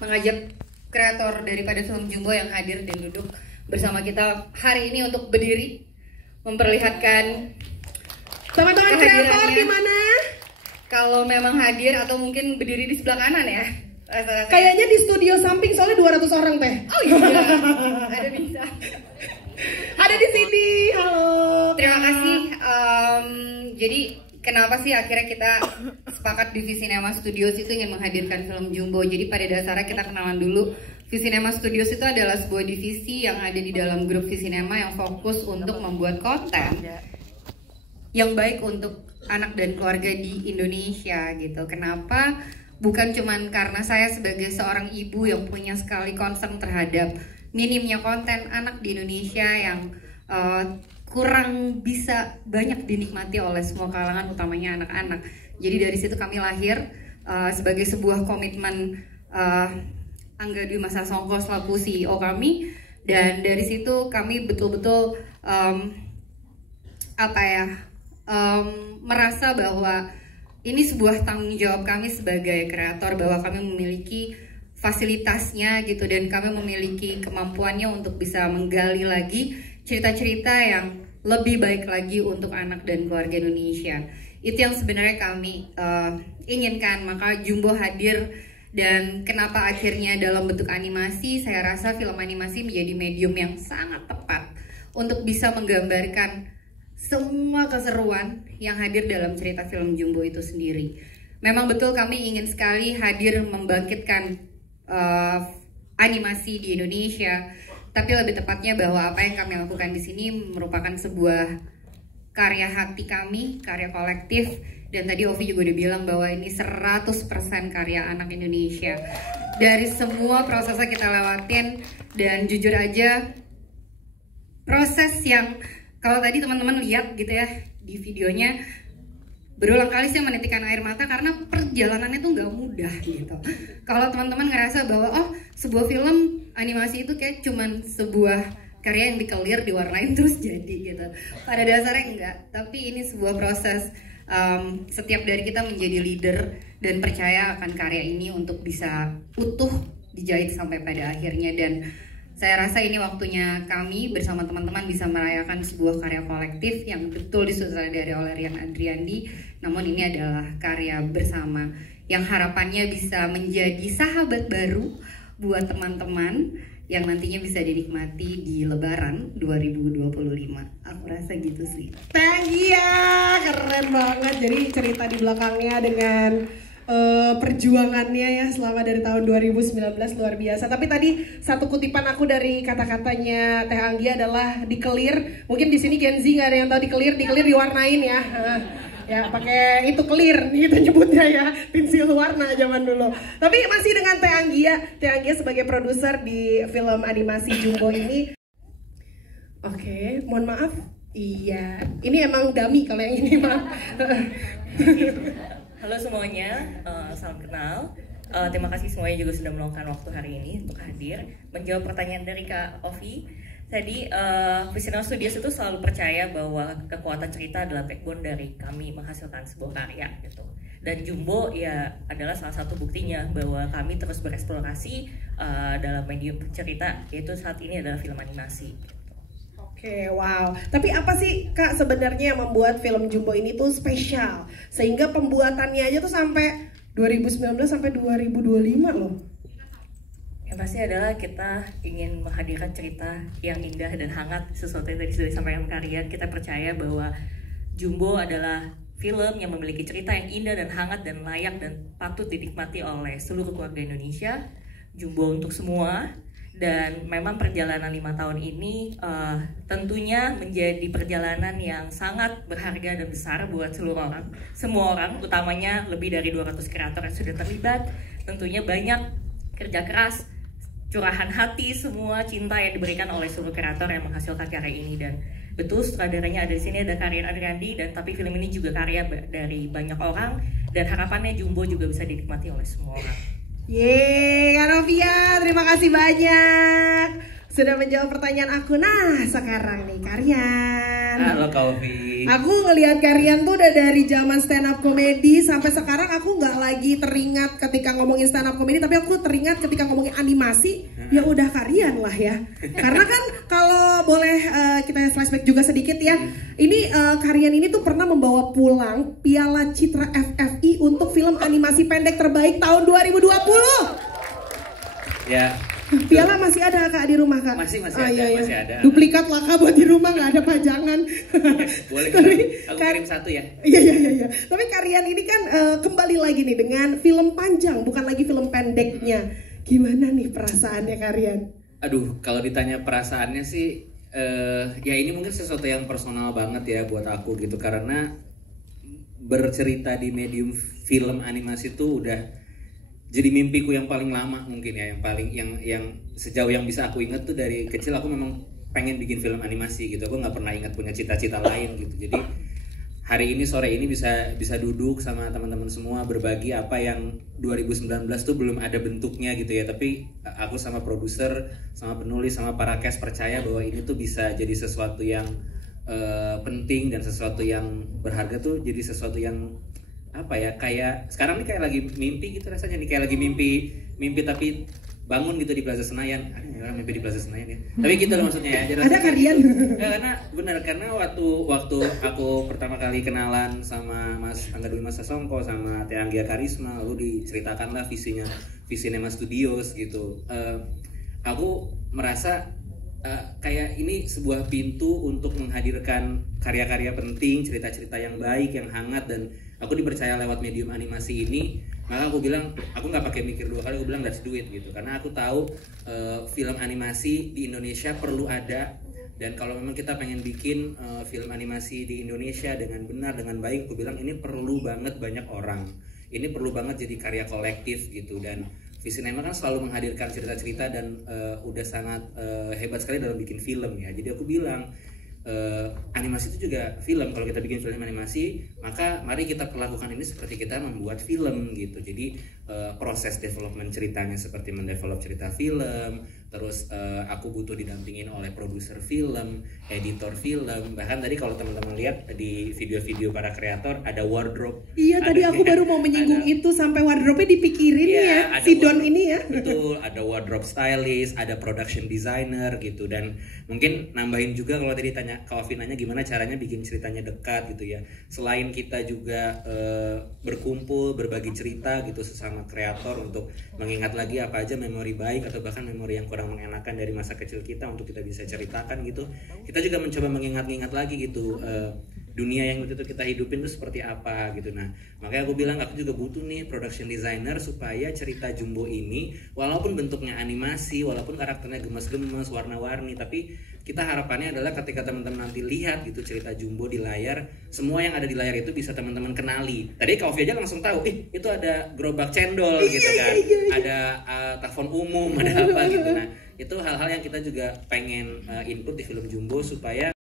mengajak kreator daripada film Jumbo yang hadir dan duduk bersama kita hari ini untuk berdiri memperlihatkan teman-teman kreator di mana? Kalau memang hadir atau mungkin berdiri di sebelah kanan ya. Kayaknya di studio samping soalnya 200 orang teh. Oh iya. Ada bisa. Ada di sini. Halo. Terima kasih. Jadi kenapa sih akhirnya kita sepakat di Visinema Studios itu ingin menghadirkan film Jumbo. Jadi pada dasarnya kita kenalan dulu. Visinema Studios itu adalah sebuah divisi yang ada di dalam grup Visinema yang fokus untuk membuat konten yang baik untuk anak dan keluarga di Indonesia gitu. Kenapa? Bukan cuman karena saya sebagai seorang ibu yang punya sekali concern terhadap minimnya konten anak di Indonesia yang kurang bisa banyak dinikmati oleh semua kalangan, utamanya anak-anak. Jadi dari situ kami lahir sebagai sebuah komitmen Angga Dwi Masa Songko selaku CEO kami, dan dari situ kami betul-betul merasa bahwa ini sebuah tanggung jawab kami sebagai kreator, bahwa kami memiliki fasilitasnya gitu, dan kami memiliki kemampuannya untuk bisa menggali lagi cerita-cerita yang lebih baik lagi untuk anak dan keluarga Indonesia. Itu yang sebenarnya kami inginkan, maka Jumbo hadir. Dan kenapa akhirnya dalam bentuk animasi, saya rasa film animasi menjadi medium yang sangat tepat untuk bisa menggambarkan semua keseruan yang hadir dalam cerita film Jumbo itu sendiri. Memang betul kami ingin sekali hadir membangkitkan animasi di Indonesia, tapi lebih tepatnya bahwa apa yang kami lakukan di sini merupakan sebuah karya hati kami, karya kolektif. Dan tadi Ovi juga udah bilang bahwa ini 100% karya anak Indonesia. Dari semua prosesnya kita lewatin, dan jujur aja proses yang kalau tadi teman-teman lihat gitu ya di videonya, berulang kali saya menitikkan air mata karena perjalanannya tuh nggak mudah gitu. Kalau teman-teman ngerasa bahwa oh sebuah film animasi itu kayak cuman sebuah karya yang dikelir, diwarnain terus jadi gitu, pada dasarnya enggak. Tapi ini sebuah proses, setiap dari kita menjadi leader dan percaya akan karya ini untuk bisa utuh dijahit sampai pada akhirnya. Dan saya rasa ini waktunya kami bersama teman-teman bisa merayakan sebuah karya kolektif yang betul disutradarai oleh Rian Adriandi. Namun ini adalah karya bersama yang harapannya bisa menjadi sahabat baru buat teman-teman yang nantinya bisa dinikmati di Lebaran 2025. Aku rasa gitu sih. Thank you, keren banget. Jadi cerita di belakangnya dengan perjuangannya ya selama dari tahun 2019 luar biasa. Tapi tadi satu kutipan aku dari kata-katanya Teh Anggi adalah dikelir. Mungkin di sini Gen Z nggak ada yang tahu dikelir diwarnain ya. Ya pakai itu clear gitu nyebutnya ya, pensil warna zaman dulu. Tapi masih dengan Teh Anggia sebagai produser di film animasi Jumbo ini. Oke, mohon maaf. Iya, ini emang dummy kalau yang ini maaf. Halo semuanya, salam kenal. Terima kasih semuanya juga sudah meluangkan waktu hari ini untuk hadir menjawab pertanyaan dari Kak Ovi. Tadi Visinema Studios itu selalu percaya bahwa kekuatan cerita adalah backbone dari kami menghasilkan sebuah karya gitu. Dan Jumbo ya adalah salah satu buktinya bahwa kami terus bereksplorasi dalam medium cerita, yaitu saat ini adalah film animasi. Oke, wow. Tapi apa sih Kak sebenarnya yang membuat film Jumbo ini tuh spesial? Sehingga pembuatannya aja tuh sampai 2019 sampai 2025 loh. Yang pasti adalah kita ingin menghadirkan cerita yang indah dan hangat, sesuatu yang tadi sudah disampaikan karya. Kita percaya bahwa Jumbo adalah film yang memiliki cerita yang indah dan hangat dan layak dan patut dinikmati oleh seluruh keluarga Indonesia. Jumbo untuk semua. Dan memang perjalanan 5 tahun ini tentunya menjadi perjalanan yang sangat berharga dan besar buat seluruh orang. Semua orang, utamanya lebih dari 200 kreator yang sudah terlibat. Tentunya banyak kerja keras, curahan hati, semua cinta yang diberikan oleh seluruh kreator yang menghasilkan karya ini. Dan betul sutradaranya ada di sini, ada Rian Adriandi, dan tapi film ini juga karya dari banyak orang, dan harapannya Jumbo juga bisa dinikmati oleh semua orang. Yeay, Kak Novia, terima kasih banyak sudah menjawab pertanyaan aku. Nah, sekarang nih Kak Rian, Karian. Halo Kaufi. Aku ngelihat Karian tuh udah dari zaman stand up comedy sampai sekarang aku nggak lagi teringat ketika ngomongin stand up comedy, tapi aku teringat ketika ngomongin animasi, ya udah Karian lah ya. Karena kan kalau boleh kita flashback juga sedikit ya, ini Karian ini tuh pernah membawa pulang Piala Citra FFI untuk film animasi pendek terbaik tahun 2020. Ya. Piala masih ada Kak di rumah Kak? Masih ada, masih ada. Duplikat lah Kak buat di rumah, nggak ada pajangan. Boleh Tapi, aku kirim satu ya. Iya. Tapi Karian ini kan kembali lagi nih dengan film panjang, bukan lagi film pendeknya. Gimana nih perasaannya Karian? Aduh, kalau ditanya perasaannya sih, ya ini mungkin sesuatu yang personal banget ya buat aku gitu, karena bercerita di medium film animasi tuh udah jadi mimpiku yang paling lama mungkin ya, yang sejauh yang bisa aku ingat tuh dari kecil aku memang pengen bikin film animasi gitu. Aku nggak pernah ingat punya cita-cita lain gitu. Jadi hari ini sore ini bisa duduk sama teman-teman semua berbagi apa yang 2019 tuh belum ada bentuknya gitu ya. Tapi aku sama produser, sama penulis, sama para cast percaya bahwa ini tuh bisa jadi sesuatu yang penting dan sesuatu yang berharga tuh jadi sesuatu yang apa ya, kayak sekarang nih kayak lagi mimpi gitu rasanya nih, kayak lagi mimpi tapi bangun gitu di Plaza Senayan. Aduh, orang mimpi di Plaza Senayan ya. Tapi gitu loh maksudnya ya. Ada Karian. Ya, karena waktu aku pertama kali kenalan sama Mas Angga Dwi Mas Sasongko sama Teh Anggia Karisma, lalu diceritakanlah visinya Visinema Studios gitu. Aku merasa kayak ini sebuah pintu untuk menghadirkan karya-karya penting, cerita-cerita yang baik, yang hangat, dan aku dipercaya lewat medium animasi ini. Maka aku bilang, aku nggak pakai mikir dua kali, aku bilang let's do it gitu. Karena aku tahu film animasi di Indonesia perlu ada, dan kalau memang kita pengen bikin film animasi di Indonesia dengan benar, dengan baik, aku bilang ini perlu banget banyak orang. Ini perlu banget jadi karya kolektif gitu. Dan Visinema kan selalu menghadirkan cerita-cerita dan udah sangat hebat sekali dalam bikin film ya. Jadi aku bilang animasi itu juga film. Kalau kita bikin film animasi, maka mari kita perlakukan ini seperti kita membuat film gitu. Jadi proses development ceritanya seperti mendevelop cerita film. Terus aku butuh didampingin oleh produser film, editor film. Bahkan tadi kalau teman-teman lihat di video-video para kreator ada wardrobe. Iya, tadi aku baru mau menyinggung itu, sampai wardrobe-nya dipikirin ya, si Don ini ya. Betul, ada wardrobe stylist, ada production designer gitu. Dan mungkin nambahin juga kalau tadi tanya Kak Ovi, nanya gimana caranya bikin ceritanya dekat gitu ya. Selain kita juga berkumpul, berbagi cerita gitu sesama kreator untuk mengingat lagi apa aja memori baik atau bahkan memori yang kurang mengenakan dari masa kecil kita untuk kita bisa ceritakan gitu. Kita juga mencoba mengingat-ingat lagi gitu dunia yang waktu itu kita hidupin tuh seperti apa gitu. Nah, makanya aku bilang aku juga butuh nih production designer supaya cerita Jumbo ini walaupun bentuknya animasi, walaupun karakternya gemas-gemas, warna-warni, tapi kita harapannya adalah ketika teman-teman nanti lihat gitu cerita Jumbo di layar, semua yang ada di layar itu bisa teman-teman kenali. Tadi Kak Ovi aja langsung tahu, itu ada gerobak cendol gitu kan, ada telepon umum, ada apa gitu. Nah, itu hal-hal yang kita juga pengen input di film Jumbo supaya